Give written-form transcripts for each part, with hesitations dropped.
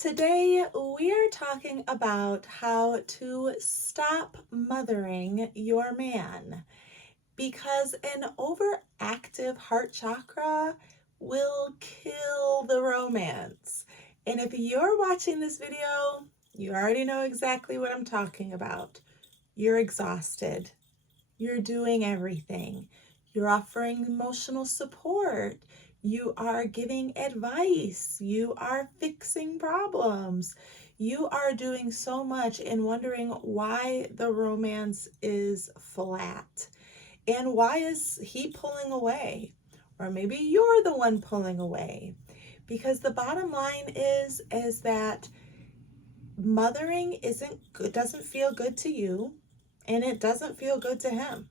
Today, we are talking about how to stop mothering your man because an overactive heart chakra will kill the romance. And if you're watching this video, you already know exactly what I'm talking about. You're exhausted. You're doing everything. You're offering emotional support. You are giving advice. You are fixing problems. You are doing so much and wondering why the romance is flat. And why is he pulling away? Or maybe you're the one pulling away. Because the bottom line is that mothering isn't good, doesn't feel good to you, and it doesn't feel good to him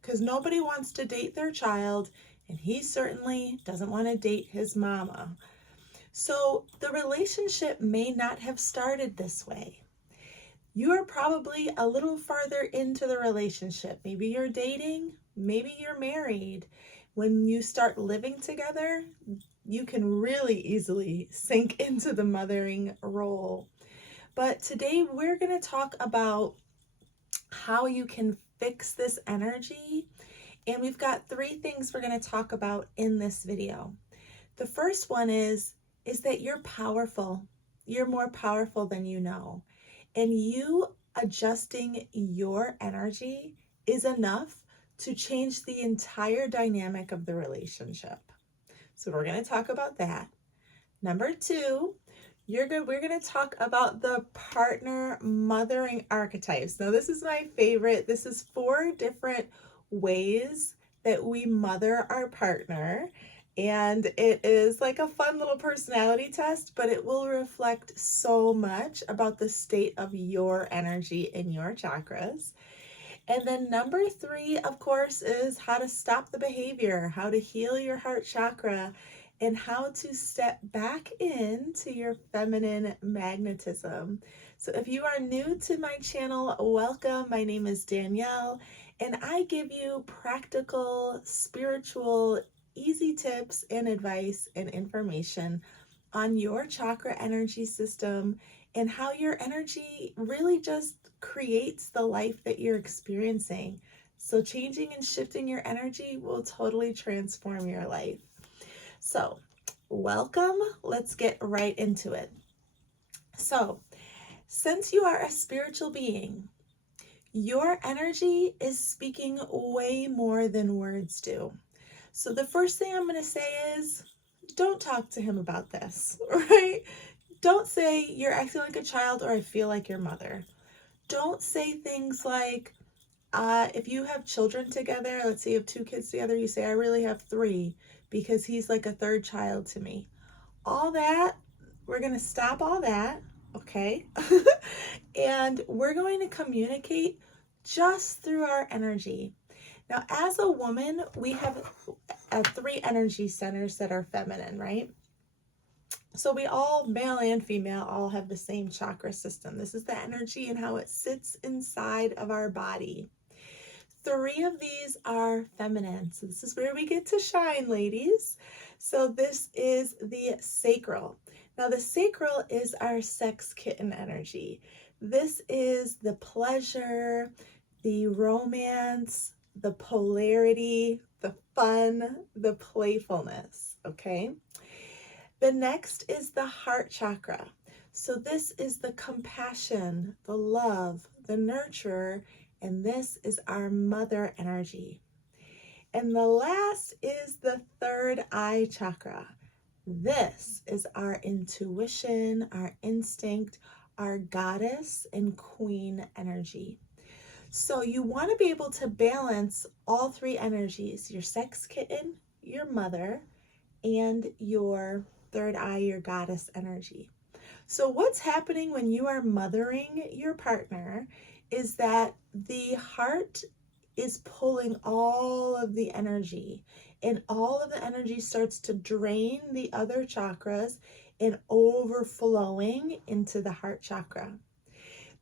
because nobody wants to date their child, and he certainly doesn't want to date his mama. So the relationship may not have started this way. You are probably a little farther into the relationship. Maybe you're dating, maybe you're married. When you start living together, you can really easily sink into the mothering role. But today we're going to talk about how you can fix this energy. And we've got three things we're going to talk about in this video. The first one is that you're powerful. You're more powerful than you know. And you adjusting your energy is enough to change the entire dynamic of the relationship. So we're going to talk about that. Number two, we're going to talk about the partner mothering archetypes. Now, this is my favorite. This is 4 different ways that we mother our partner. And it is like a fun little personality test, but it will reflect so much about the state of your energy in your chakras. And then number 3, of course, is how to stop the behavior, how to heal your heart chakra, and how to step back into your feminine magnetism. So if you are new to my channel, welcome. My name is Danielle, and I give you practical, spiritual, easy tips and advice and information on your chakra energy system and how your energy really just creates the life that you're experiencing. So changing and shifting your energy will totally transform your life. So, welcome. Let's get right into it. So, since you are a spiritual being, your energy is speaking way more than words do. So, the first thing I'm going to say is don't talk to him about this, right? Don't say you're acting like a child or I feel like your mother. Don't say things like, if you have children together, let's say you have 2 kids together, you say, I really have 3 because he's like a third child to me. All that, we're going to stop all that, okay? And we're going to communicate just through our energy. Now, as a woman, we have 3 energy centers that are feminine, right? So we all, male and female, all have the same chakra system. This is the energy and how it sits inside of our body. 3 of these are feminine. So this is where we get to shine, ladies. So this is the sacral. Now the sacral is our sex kitten energy. This is the pleasure, the romance, the polarity, the fun, the playfulness, okay? The next is the heart chakra. So this is the compassion, the love, the nurturer, and this is our mother energy. And the last is the third eye chakra. This is our intuition, our instinct, our goddess and queen energy. So you want to be able to balance all 3 energies, your sex kitten, your mother, and your third eye, your goddess energy. So what's happening when you are mothering your partner is that the heart is pulling all of the energy, and all of the energy starts to drain the other chakras and overflowing into the heart chakra.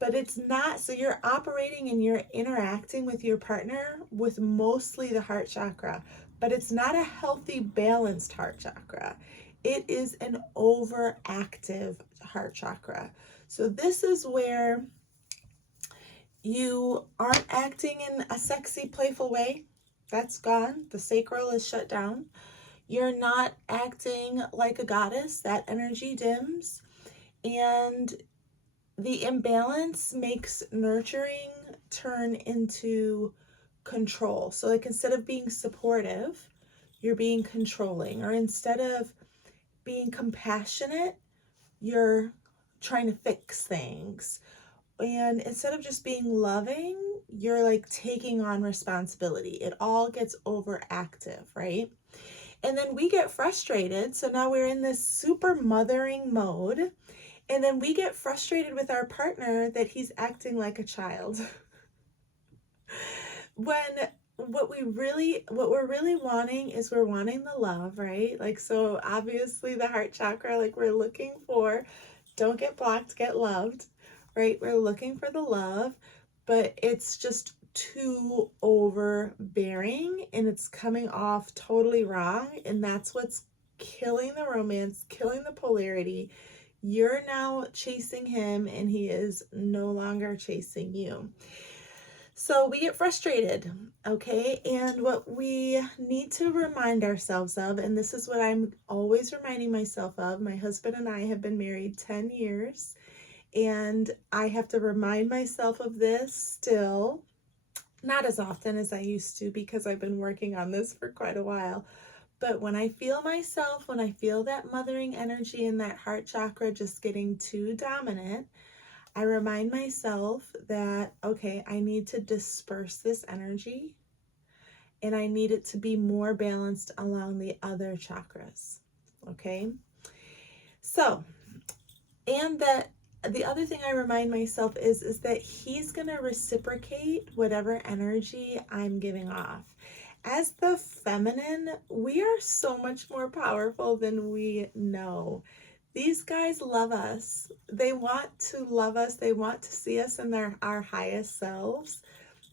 But it's not, so you're operating and you're interacting with your partner with mostly the heart chakra, but it's not a healthy, balanced heart chakra. It is an overactive heart chakra. So this is where you aren't acting in a sexy, playful way. That's gone. The sacral is shut down. You're not acting like a goddess. That energy dims. And the imbalance makes nurturing turn into control. So, like, instead of being supportive, you're being controlling. Or instead of being compassionate, you're trying to fix things. And instead of just being loving, you're like taking on responsibility. It all gets overactive, right? And then we get frustrated. So now we're in this super mothering mode. And then we get frustrated with our partner that he's acting like a child. When what we're really wanting is we're wanting the love, right? Like, so obviously the heart chakra, like, we're looking for, don't get blocked, get loved, right? We're looking for the love, but it's just too overbearing and it's coming off totally wrong. And that's what's killing the romance, killing the polarity. You're now chasing him and he is no longer chasing you. So we get frustrated, okay? And what we need to remind ourselves of, and this is what I'm always reminding myself of, my husband and I have been married 10 years, and I have to remind myself of this still, not as often as I used to because I've been working on this for quite a while. But when I feel myself, when I feel that mothering energy in that heart chakra just getting too dominant, I remind myself that, okay, I need to disperse this energy and I need it to be more balanced along the other chakras, okay? So, and that the other thing I remind myself is that he's going to reciprocate whatever energy I'm giving off. As the feminine, we are so much more powerful than we know. These guys love us. They want to love us. They want to see us in our highest selves.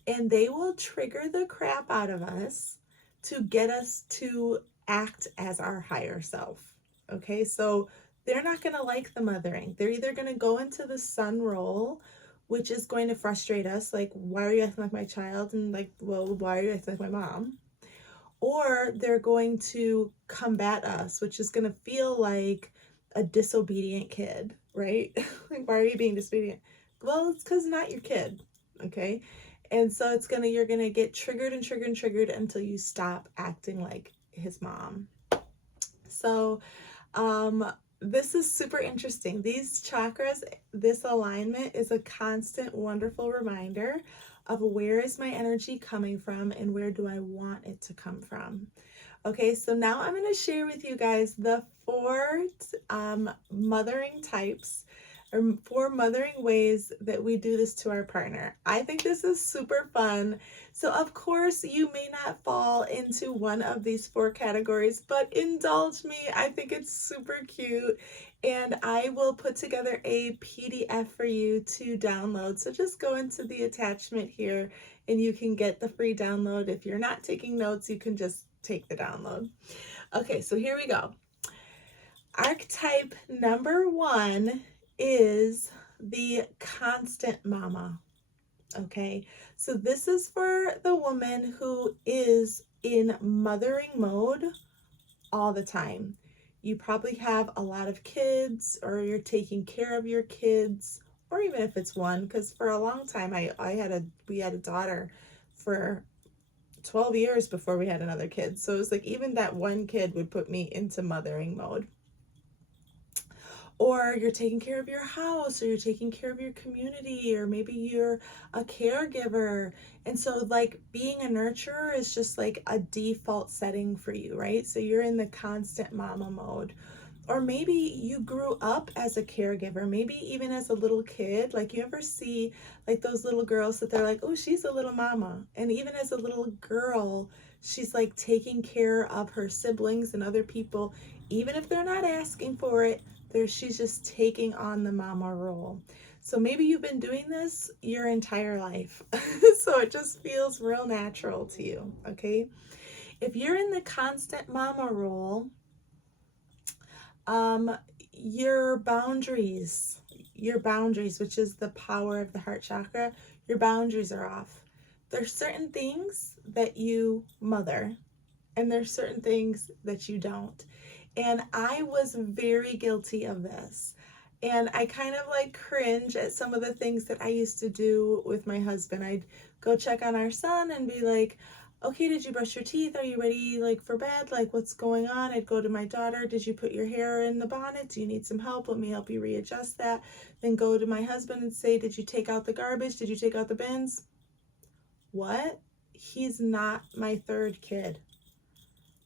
And they will trigger the crap out of us to get us to act as our higher self. Okay, so they're not going to like the mothering. They're either going to go into the sun role, which is going to frustrate us. Like, why are you acting like my child? And like, well, why are you acting like my mom? Or they're going to combat us, which is going to feel like a disobedient kid, right? Like, why are you being disobedient? Well, it's because not your kid, okay? And so you're gonna get triggered and triggered and triggered until you stop acting like his mom. So this is super interesting. These chakras, this alignment is a constant, wonderful reminder of where is my energy coming from and where do I want it to come from. Okay, so now I'm going to share with you guys the four mothering types, or four mothering ways that we do this to our partner. I think this is super fun. So of course you may not fall into one of these four categories, but indulge me. I think it's super cute. And I will put together a PDF for you to download. So just go into the attachment here and you can get the free download. If you're not taking notes, you can just take the download. Okay, so here we go. Archetype number 1 is the constant mama. Okay, so this is for the woman who is in mothering mode all the time. You probably have a lot of kids, or you're taking care of your kids, or even if it's one, because for a long time we had a daughter for 12 years before we had another kid. So it was like even that one kid would put me into mothering mode. Or you're taking care of your house, or you're taking care of your community, or maybe you're a caregiver. And so like being a nurturer is just like a default setting for you, right? So you're in the constant mama mode. Or maybe you grew up as a caregiver, maybe even as a little kid. Like, you ever see like those little girls that they're like, oh, she's a little mama. And even as a little girl, she's like taking care of her siblings and other people, even if they're not asking for it. She's just taking on the mama role. So maybe you've been doing this your entire life. So it just feels real natural to you, okay? If you're in the constant mama role, Um, your boundaries, which is the power of the heart chakra, your boundaries are off. There's certain things that you mother, and there's certain things that you don't. And I was very guilty of this. And I kind of like cringe at some of the things that I used to do with my husband. I'd go check on our son and be like, okay, did you brush your teeth? Are you ready like for bed? Like what's going on? I'd go to my daughter, did you put your hair in the bonnet? Do you need some help? Let me help you readjust that. Then go to my husband and say, did you take out the garbage? Did you take out the bins? What? He's not my third kid,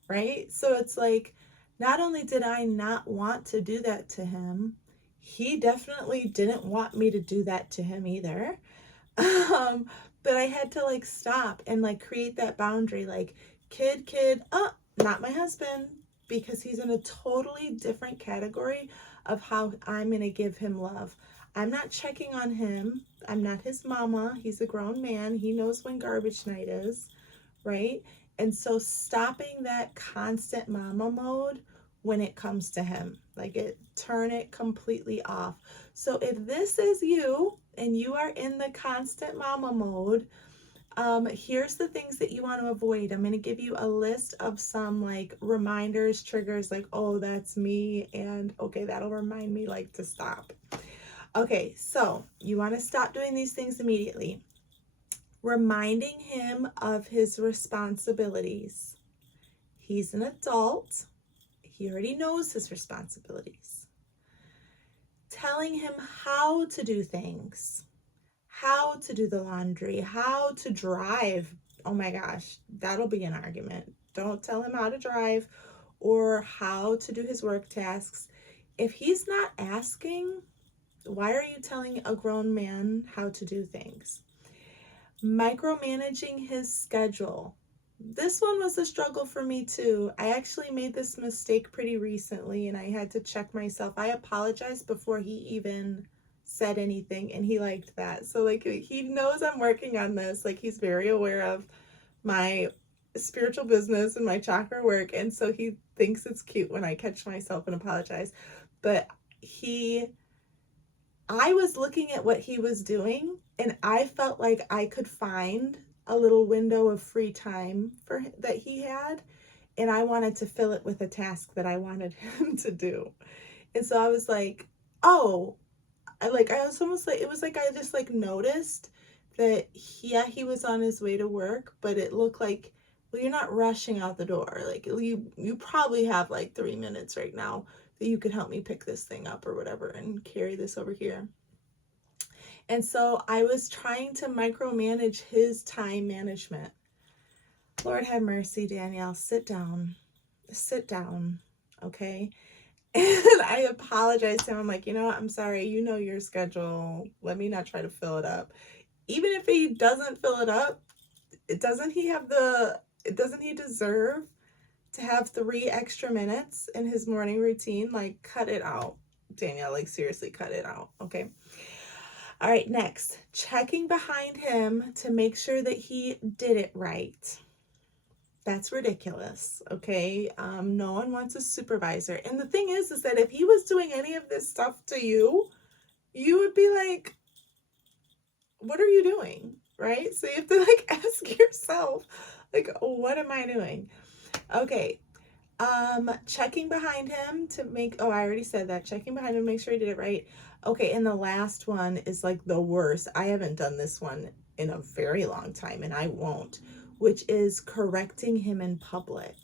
right? So it's like, not only did I not want to do that to him, he definitely didn't want me to do that to him either. But I had to like stop and like create that boundary, like kid, not my husband, because he's in a totally different category of how I'm going to give him love. I'm not checking on him. I'm not his mama. He's a grown man. He knows when garbage night is, right? And so stopping that constant mama mode when it comes to him, turn it completely off. So if this is you and you are in the constant mama mode, here's the things that you want to avoid. I'm going to give you a list of some like reminders, triggers, like, oh, that's me. And okay, that'll remind me like to stop. Okay, so you want to stop doing these things immediately. Reminding him of his responsibilities. He's an adult. He already knows his responsibilities. Telling him how to do things, how to do the laundry, how to drive. Oh my gosh, that'll be an argument. Don't tell him how to drive or how to do his work tasks. If he's not asking, why are you telling a grown man how to do things? Micromanaging his schedule. This one was a struggle for me too. I actually made this mistake pretty recently and I had to check myself. I apologized before he even said anything and he liked that. So like he knows I'm working on this. Like he's very aware of my spiritual business and my chakra work, and so he thinks it's cute when I catch myself and apologize. But I was looking at what he was doing and I felt like I could find a little window of free time that he had, and I wanted to fill it with a task that I wanted him to do. And so I was like, oh, I was almost like, it was like I just like noticed that he was on his way to work, but it looked like, well, you're not rushing out the door. Like you probably have like 3 minutes right now that you could help me pick this thing up or whatever and carry this over here. And so I was trying to micromanage his time management. Lord have mercy, Danielle, sit down, okay? And I apologized to him. I'm like, you know what? I'm sorry. You know your schedule. Let me not try to fill it up. Even if he doesn't fill it up, doesn't he deserve to have 3 extra minutes in his morning routine? Like, cut it out, Danielle. Like, seriously, cut it out, okay? All right, next, checking behind him to make sure that he did it right. That's ridiculous, okay? No one wants a supervisor. And the thing is that if he was doing any of this stuff to you, you would be like, what are you doing, right? So you have to like ask yourself, like, what am I doing? Okay, checking behind him to make, oh, I already said that. Checking behind him to make sure he did it right. Okay, and the last one is like the worst. I haven't done this one in a very long time, and I won't, which is correcting him in public.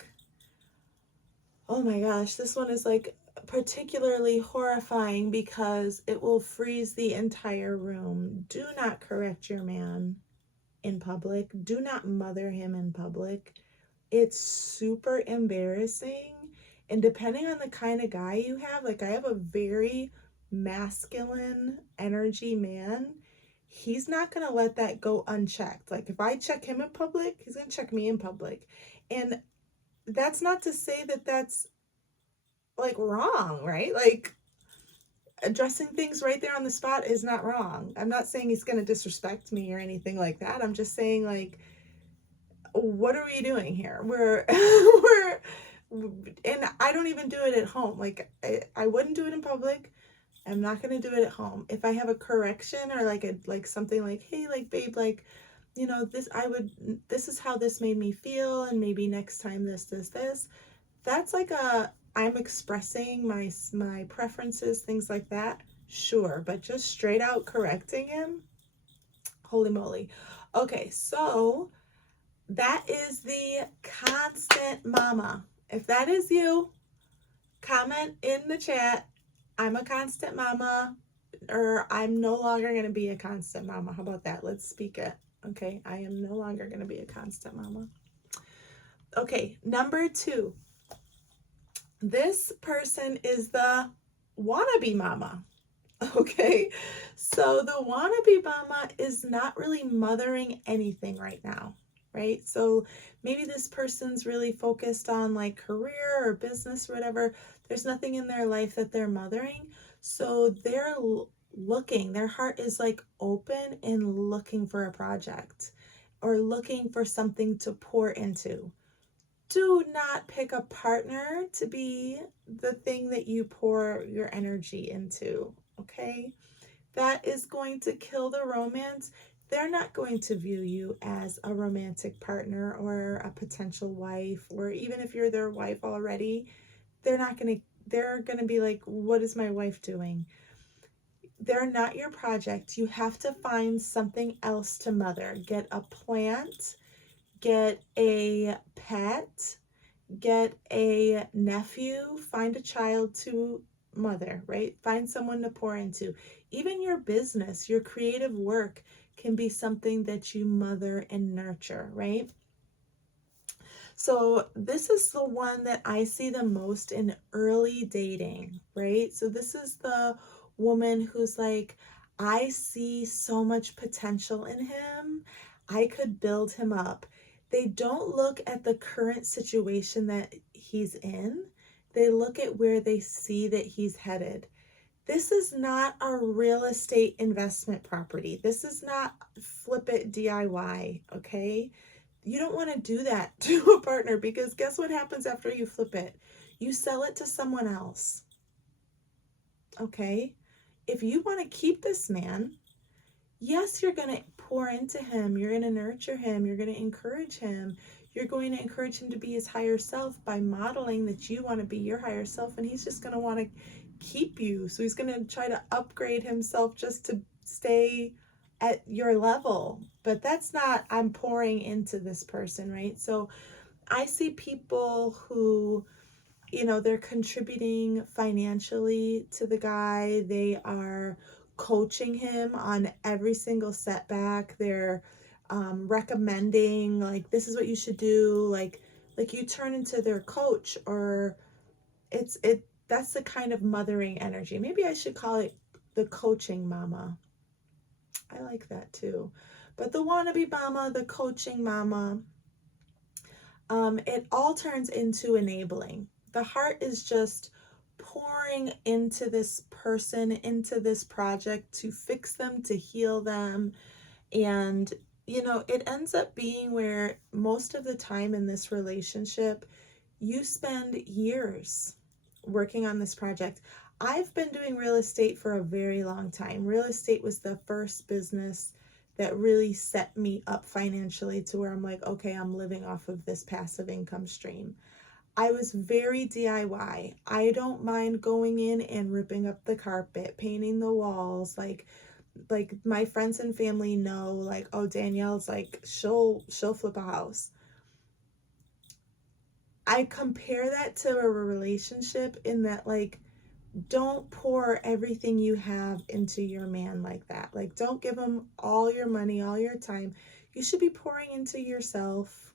Oh my gosh, this one is like particularly horrifying because it will freeze the entire room. Do not correct your man in public. Do not mother him in public. It's super embarrassing. And depending on the kind of guy you have, like I have a very masculine energy man, he's not going to let that go unchecked. Like if I check him in public, he's going to check me in public. And that's not to say that that's like wrong, right? Like addressing things right there on the spot is not wrong. I'm not saying he's going to disrespect me or anything like that. I'm just saying like, what are we doing here? And I don't even do it at home. Like I wouldn't do it in public. I'm not going to do it at home. If I have a correction or like something like, hey, like babe, like, this is how this made me feel, and maybe next time this. That's like I'm expressing my preferences, things like that. Sure, but just straight out correcting him, holy moly. Okay, so that is the constant mama. If that is you, comment in the chat, I'm a constant mama, or I'm no longer going to be a constant mama. How about that? Let's speak it. Okay, I am no longer going to be a constant mama. Okay, number 2. This person is the wannabe mama. Okay, so the wannabe mama is not really mothering anything right now, right? So maybe this person's really focused on like career or business or whatever. There's nothing in their life that they're mothering. So they're looking, their heart is like open and looking for a project or looking for something to pour into. Do not pick a partner to be the thing that you pour your energy into, okay? That is going to kill the romance. They're not going to view you as a romantic partner or a potential wife, or even if you're their wife already, they're going to be like, what is my wife doing? They're not your project. You have to find something else to mother. Get a plant, get a pet, get a nephew, find a child to mother, right? Find someone to pour into. Even your business, your creative work can be something that you mother and nurture, right? So this is the one that I see the most in early dating, right? So this is the woman who's like, I see so much potential in him. I could build him up. They don't look at the current situation that he's in. They look at where they see that he's headed. This is not a real estate investment property. This is not flip it DIY, okay? You don't want to do that to a partner, because guess what happens after you flip it? You sell it to someone else. Okay? If you want to keep this man, yes, you're going to pour into him. You're going to nurture him. You're going to encourage him. You're going to encourage him to be his higher self by modeling that you want to be your higher self, and he's just going to want to keep you. So he's going to try to upgrade himself just to stay at your level. But that's not, I'm pouring into this person, right? So I see people who, they're contributing financially to the guy. They are coaching him on every single setback. They're recommending, like, this is what you should do. Like you turn into their coach, or that's the kind of mothering energy. Maybe I should call it the coaching mama. I like that too. But the wannabe mama, the coaching mama, it all turns into enabling. The heart is just pouring into this person, into this project to fix them, to heal them. And, it ends up being where most of the time in this relationship, you spend years working on this project. I've been doing real estate for a very long time. Real estate was the first business that really set me up financially to where I'm like, okay, I'm living off of this passive income stream. I was very DIY. I don't mind going in and ripping up the carpet, painting the walls. Like my friends and family know, like, oh, Danielle's like, she'll flip a house. I compare that to a relationship in that, like, don't pour everything you have into your man like that. Like, don't give him all your money, all your time. You should be pouring into yourself.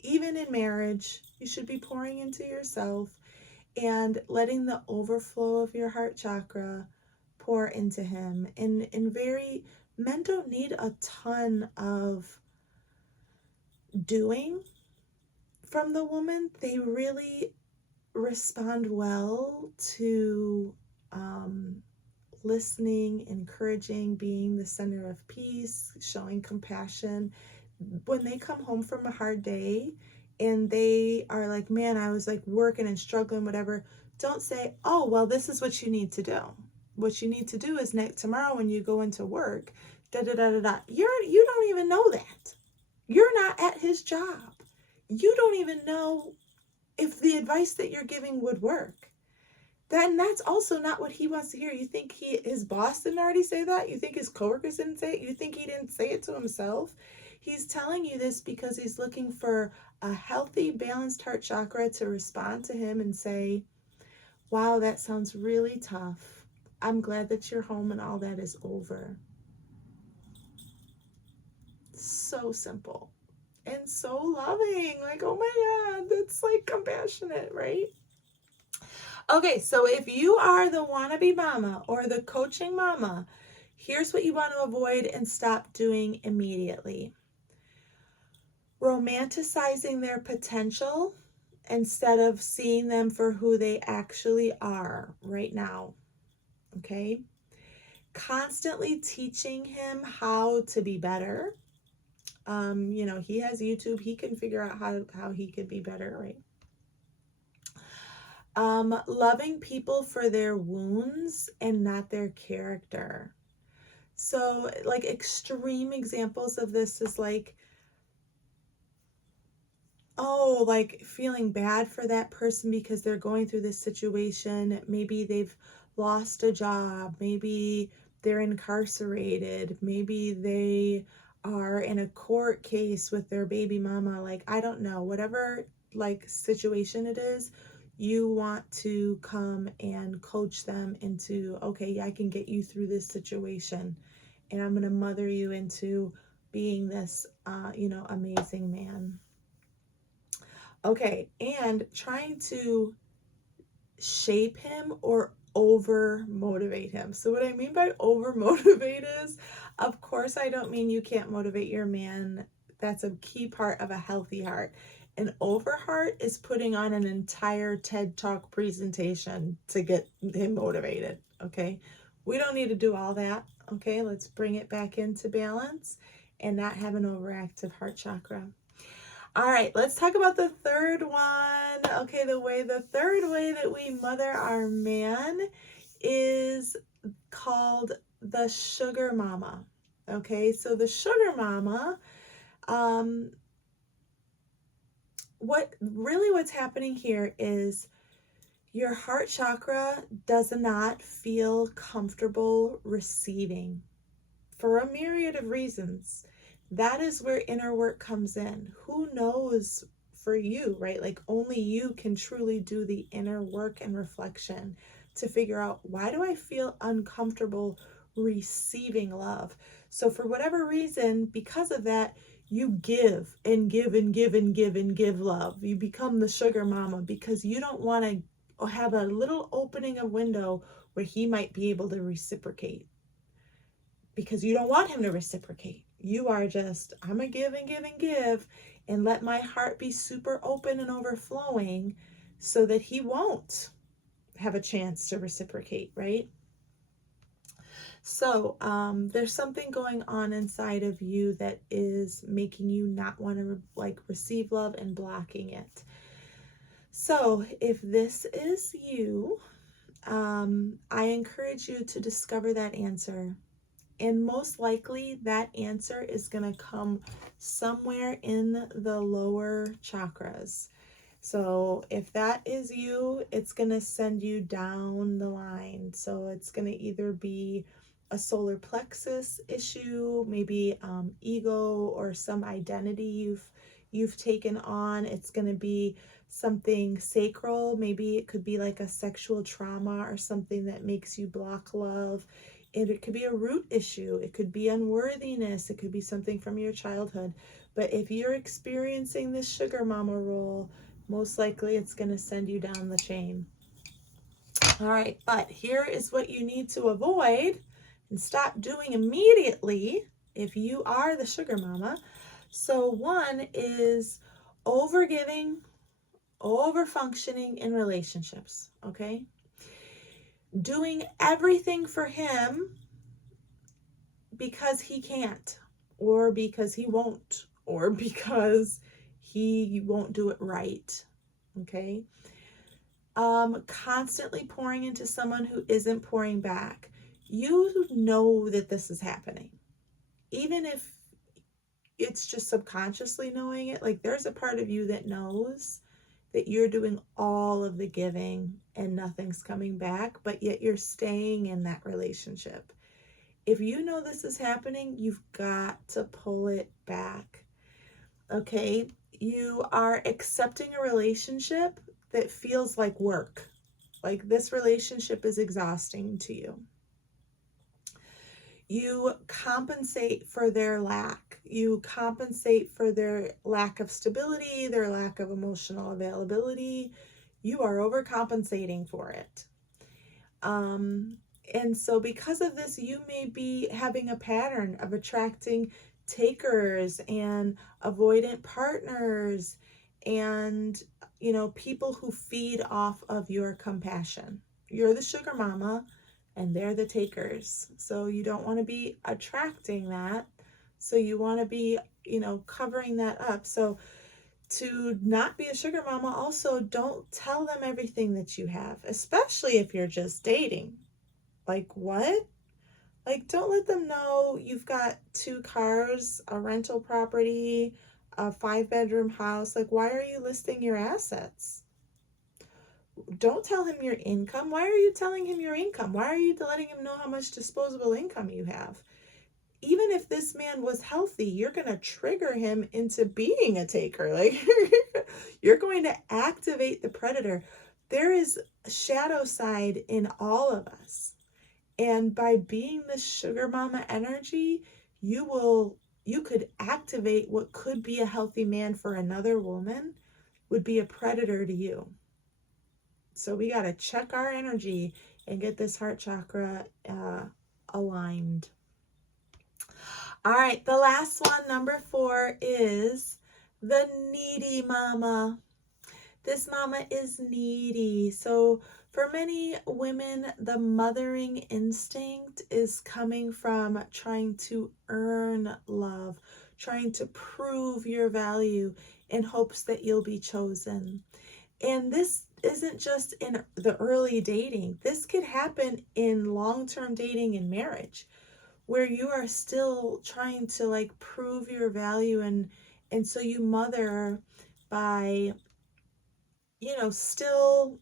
Even in marriage, you should be pouring into yourself and letting the overflow of your heart chakra pour into him. And men don't need a ton of doing from the woman. They really respond well to listening, encouraging, being the center of peace, showing compassion. When they come home from a hard day and they are like, man, I was like working and struggling, whatever, don't say, oh, well, this is what you need to do. What you need to do is tomorrow when you go into work, da da da da da. You don't even know that. You're not at his job. You don't even know if the advice that you're giving would work. Then that's also not what he wants to hear. You think his boss didn't already say that? You think his coworkers didn't say it? You think he didn't say it to himself? He's telling you this because he's looking for a healthy, balanced heart chakra to respond to him and say, wow, that sounds really tough. I'm glad that you're home and all that is over. So simple and so loving. Like, oh my God, that's like compassionate, right? Okay, so if you are the wannabe mama or the coaching mama, here's what you want to avoid and stop doing immediately. Romanticizing their potential instead of seeing them for who they actually are right now. Okay? Constantly teaching him how to be better. He has YouTube. He can figure out how he could be better, right? Loving people for their wounds and not their character. So, like, extreme examples of this is like, oh, like feeling bad for that person because they're going through this situation. Maybe they've lost a job. Maybe they're incarcerated. Maybe they are in a court case with their baby mama. Like, I don't know, whatever like situation it is, you want to come and coach them into, okay, I can get you through this situation, and I'm going to mother you into being this, amazing man. Okay, and trying to shape him or over motivate him. So what I mean by over motivate is, of course, I don't mean you can't motivate your man. That's a key part of a healthy heart. An over heart is putting on an entire TED Talk presentation to get him motivated, okay? We don't need to do all that, okay? Let's bring it back into balance and not have an overactive heart chakra. All right, let's talk about the third one. Okay, the third way that we mother our man is called the sugar mama. Okay, so the sugar mama, what's happening here is your heart chakra does not feel comfortable receiving for a myriad of reasons. That is where inner work comes in. Who knows for you, right? Like, only you can truly do the inner work and reflection to figure out, why do I feel uncomfortable receiving love? So for whatever reason, because of that, you give and give and give and give and give love. You become the sugar mama because you don't want to have a little opening of window where he might be able to reciprocate, because you don't want him to reciprocate. You are just, I'm going to give and give and give and let my heart be super open and overflowing so that he won't have a chance to reciprocate, right? So there's something going on inside of you that is making you not want to receive love and blocking it. So if this is you, I encourage you to discover that answer. And most likely that answer is going to come somewhere in the lower chakras. So if that is you, it's going to send you down the line. So it's going to either be a solar plexus issue, maybe ego or some identity you've taken on. It's going to be something sacral. Maybe it could be like a sexual trauma or something that makes you block love. And it could be a root issue. It could be unworthiness. It could be something from your childhood. But if you're experiencing this sugar mama role, most likely it's going to send you down the chain. All right, but here is what you need to avoid and stop doing immediately if you are the sugar mama. So one is overgiving, overfunctioning in relationships, okay? Doing everything for him because he can't, or because he won't, or because He won't do it right. Okay. Constantly pouring into someone who isn't pouring back. You know that this is happening. Even if it's just subconsciously knowing it, like there's a part of you that knows that you're doing all of the giving and nothing's coming back, but yet you're staying in that relationship. If you know this is happening, you've got to pull it back. Okay? You are accepting a relationship that feels like work. Like this relationship is exhausting to you. You compensate for their lack. You compensate for their lack of stability, their lack of emotional availability. You are overcompensating for it. And so because of this, you may be having a pattern of attracting takers and avoidant partners and, people who feed off of your compassion. You're the sugar mama and they're the takers. So you don't want to be attracting that. So you want to be, covering that up. So to not be a sugar mama, also don't tell them everything that you have, especially if you're just dating. Like, what? Like, don't let them know you've got 2 cars, a rental property, a 5-bedroom house. Like, why are you listing your assets? Don't tell him your income. Why are you telling him your income? Why are you letting him know how much disposable income you have? Even if this man was healthy, you're going to trigger him into being a taker. Like, you're going to activate the predator. There is a shadow side in all of us. And by being the sugar mama energy, you could activate what could be a healthy man for another woman would be a predator to you. So we got to check our energy and get this heart chakra aligned. All right, the last one, number 4, is the needy mama. This mama is needy. So for many women, the mothering instinct is coming from trying to earn love, trying to prove your value in hopes that you'll be chosen. And this isn't just in the early dating. This could happen in long-term dating and marriage, where you are still trying to like prove your value, and so you mother by still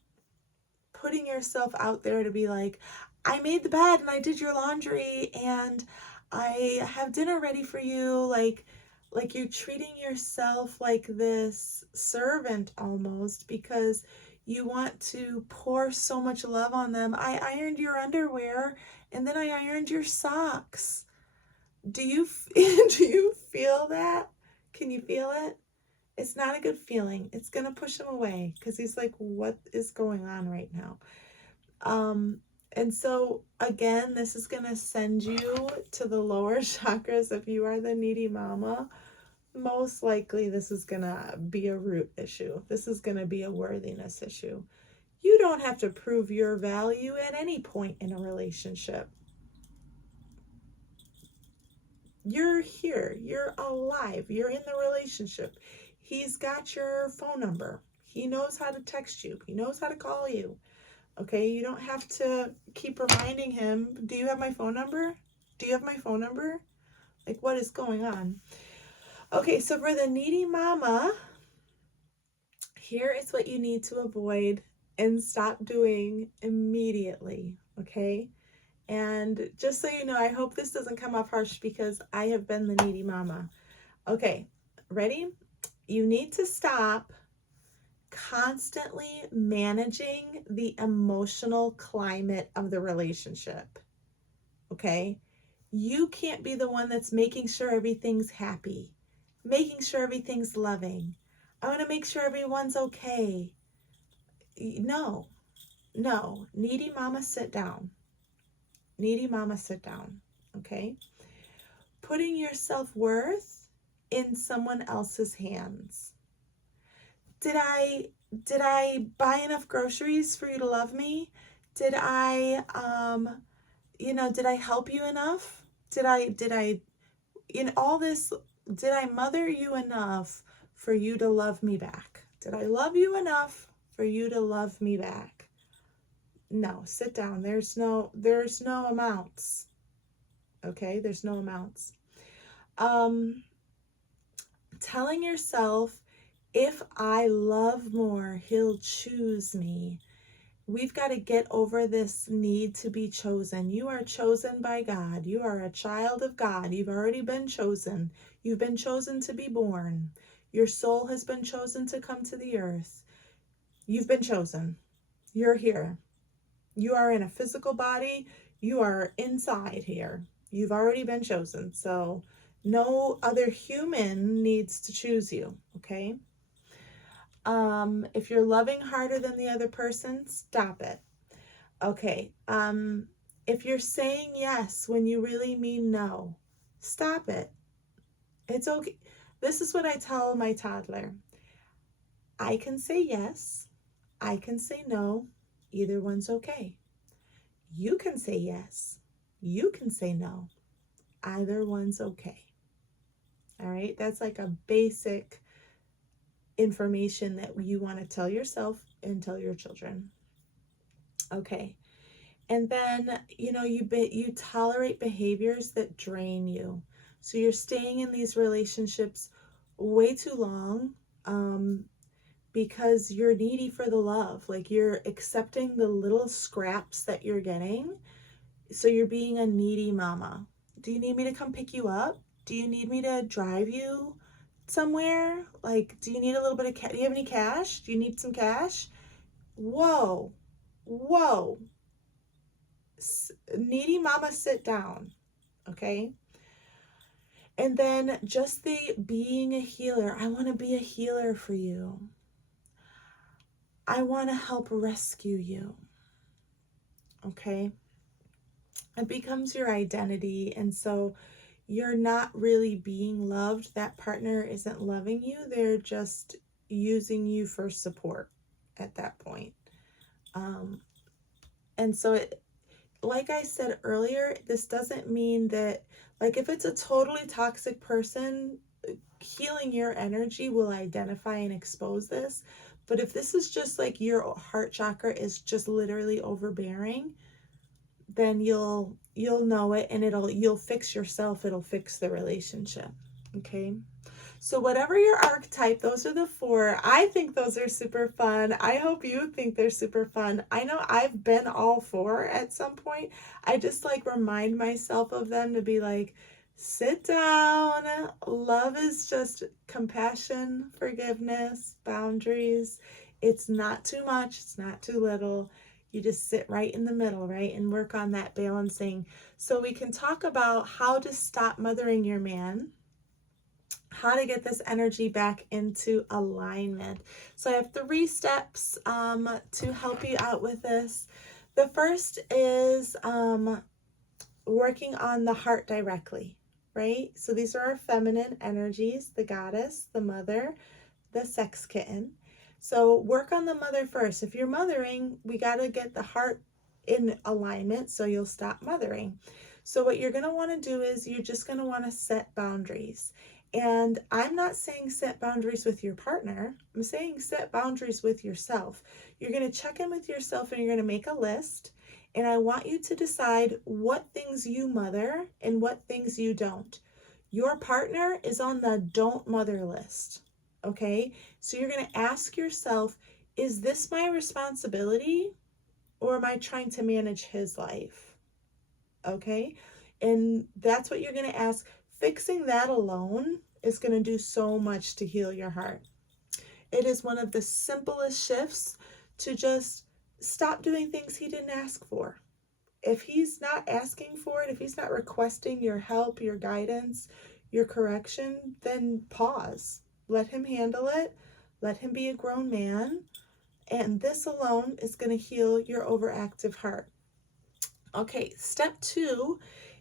putting yourself out there to be like, I made the bed and I did your laundry and I have dinner ready for you. Like you're treating yourself like this servant almost, because you want to pour so much love on them. I ironed your underwear and then I ironed your socks. Do you do you feel that? Can you feel it? It's not a good feeling. It's going to push him away because he's like, what is going on right now? And so again, this is going to send you to the lower chakras. If you are the needy mama, most likely this is going to be a root issue. This is going to be a worthiness issue. You don't have to prove your value at any point in a relationship. You're here. You're alive. You're in the relationship. He's got your phone number. He knows how to text you. He knows how to call you. Okay, you don't have to keep reminding him, do you have my phone number? Do you have my phone number? Like, what is going on? Okay, so for the needy mama, here is what you need to avoid and stop doing immediately, okay? And just so you know, I hope this doesn't come off harsh because I have been the needy mama. Okay, ready? You need to stop constantly managing the emotional climate of the relationship. Okay? You can't be the one that's making sure everything's happy, making sure everything's loving. I want to make sure everyone's okay. No, needy mama, sit down. Needy mama, sit down. Okay? Putting your self-worth in someone else's hands. Did I buy enough groceries for you to love me? Did I did I help you enough? Did I all this, did I mother you enough for you to love me back? Did I love you enough for you to love me back? No, sit down. There's no amounts. Okay, there's no amounts. Telling yourself, if I love more, he'll choose me. We've got to get over this need to be chosen. You are chosen by God. You are a child of God. You've already been chosen. You've been chosen to be born. Your soul has been chosen to come to the earth. You've been chosen. You're here. You are in a physical body. You are inside here. You've already been chosen. So no other human needs to choose you, okay? If you're loving harder than the other person, stop it. Okay. If you're saying yes when you really mean no, stop it. It's okay. This is what I tell my toddler. I can say yes. I can say no. Either one's okay. You can say yes. You can say no. Either one's okay. All right. That's like a basic information that you want to tell yourself and tell your children. Okay. And then, you tolerate behaviors that drain you. So you're staying in these relationships way too long because you're needy for the love. Like you're accepting the little scraps that you're getting. So you're being a needy mama. Do you need me to come pick you up? Do you need me to drive you somewhere? Like, do you need a little bit of cash? Do you have any cash? Do you need some cash? Whoa. Needy mama, sit down. Okay. And then just the being a healer. I want to be a healer for you. I want to help rescue you. Okay. It becomes your identity. And so you're not really being loved. That partner isn't loving you. They're just using you for support at that point. And so like I said earlier, this doesn't mean that, like, if it's a totally toxic person, healing your energy will identify and expose this. But if this is just like your heart chakra is just literally overbearing, then you'll know it, and you'll fix yourself. It'll fix the relationship. Okay. So whatever your archetype, those are the 4. I think those are super fun. I hope you think they're super fun. I know I've been all 4 at some point. I just remind myself of them to be like, sit down. Love is just compassion, forgiveness, boundaries. It's not too much. It's not too little. You just sit right in the middle, right? And work on that balancing. So we can talk about how to stop mothering your man, how to get this energy back into alignment. So I have 3 steps to help you out with this. The first is working on the heart directly, right? So these are our feminine energies, the goddess, the mother, the sex kitten. So work on the mother first. If you're mothering, we got to get the heart in alignment so you'll stop mothering. So what you're going to want to do is you're just going to want to set boundaries. And I'm not saying set boundaries with your partner. I'm saying set boundaries with yourself. You're going to check in with yourself and you're going to make a list. And I want you to decide what things you mother and what things you don't. Your partner is on the don't mother list. Okay, so you're going to ask yourself, is this my responsibility or am I trying to manage his life? Okay, and that's what you're going to ask. Fixing that alone is going to do so much to heal your heart. It is one of the simplest shifts to just stop doing things he didn't ask for. If he's not asking for it, if he's not requesting your help, your guidance, your correction, then pause. Let him handle it. Let him be a grown man. And this alone is going to heal your overactive heart. Okay, step 2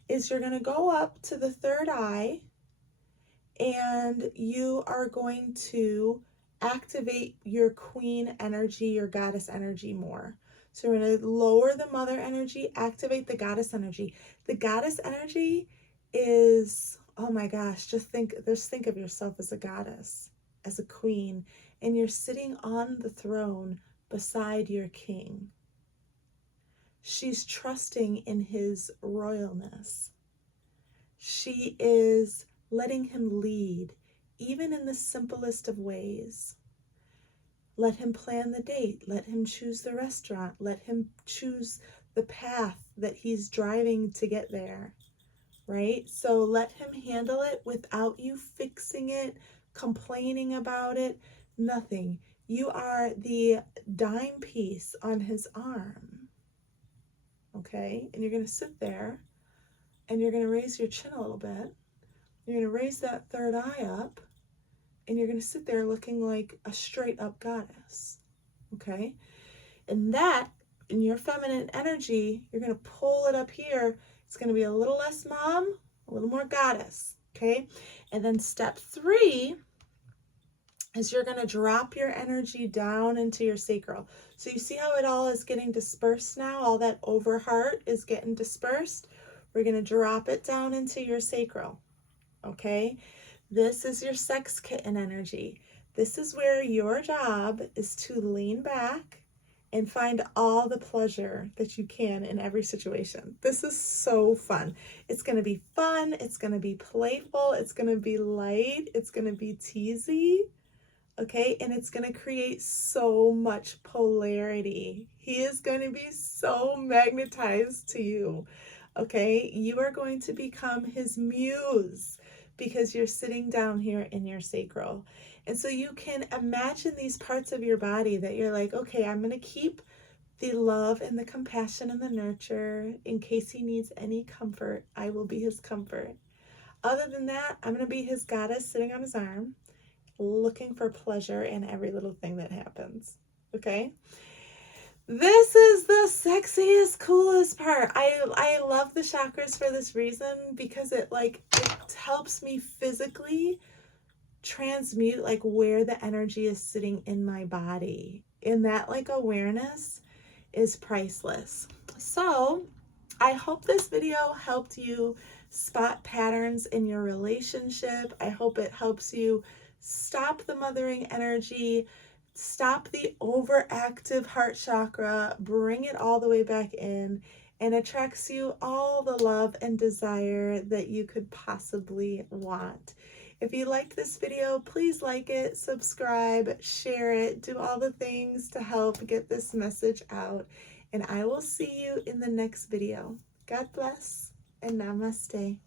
is you're going to go up to the 3rd eye and you are going to activate your queen energy, your goddess energy more. So we're going to lower the mother energy, activate the goddess energy. The goddess energy is, oh my gosh, just think of yourself as a goddess, as a queen, and you're sitting on the throne beside your king. She's trusting in his royalness. She is letting him lead, even in the simplest of ways. Let him plan the date. Let him choose the restaurant. Let him choose the path that he's driving to get there, right? So let him handle it without you fixing it, complaining about it, nothing. You are the dime piece on his arm, okay? And you're going to sit there and you're going to raise your chin a little bit. You're going to raise that third eye up, and you're going to sit there looking like a straight up goddess, okay? And that, in your feminine energy, you're going to pull it up here. It's going to be a little less mom, a little more goddess, okay? And then step 3 is you're going to drop your energy down into your sacral. So you see how it all is getting dispersed now? All that over heart is getting dispersed. We're going to drop it down into your sacral, okay? This is your sex kitten energy. This is where your job is to lean back and find all the pleasure that you can in every situation. This is so fun. It's going to be fun. It's going to be playful. It's going to be light. It's going to be teasy. Okay, and it's going to create so much polarity. He is going to be so magnetized to you. Okay, you are going to become his muse because you're sitting down here in your sacral. And so you can imagine these parts of your body that you're like, okay, I'm going to keep the love and the compassion and the nurture. In case he needs any comfort, I will be his comfort. Other than that, I'm going to be his goddess sitting on his arm, looking for pleasure in every little thing that happens. Okay? This is the sexiest, coolest part. I love the chakras for this reason, because it helps me physically transmute like where the energy is sitting in my body. And that like awareness is priceless. So I hope this video helped you spot patterns in your relationship. I hope it helps you stop the mothering energy, stop the overactive heart chakra, bring it all the way back in, and attracts you all the love and desire that you could possibly want. If you liked this video, please like it, subscribe, share it, do all the things to help get this message out. And I will see you in the next video. God bless and namaste.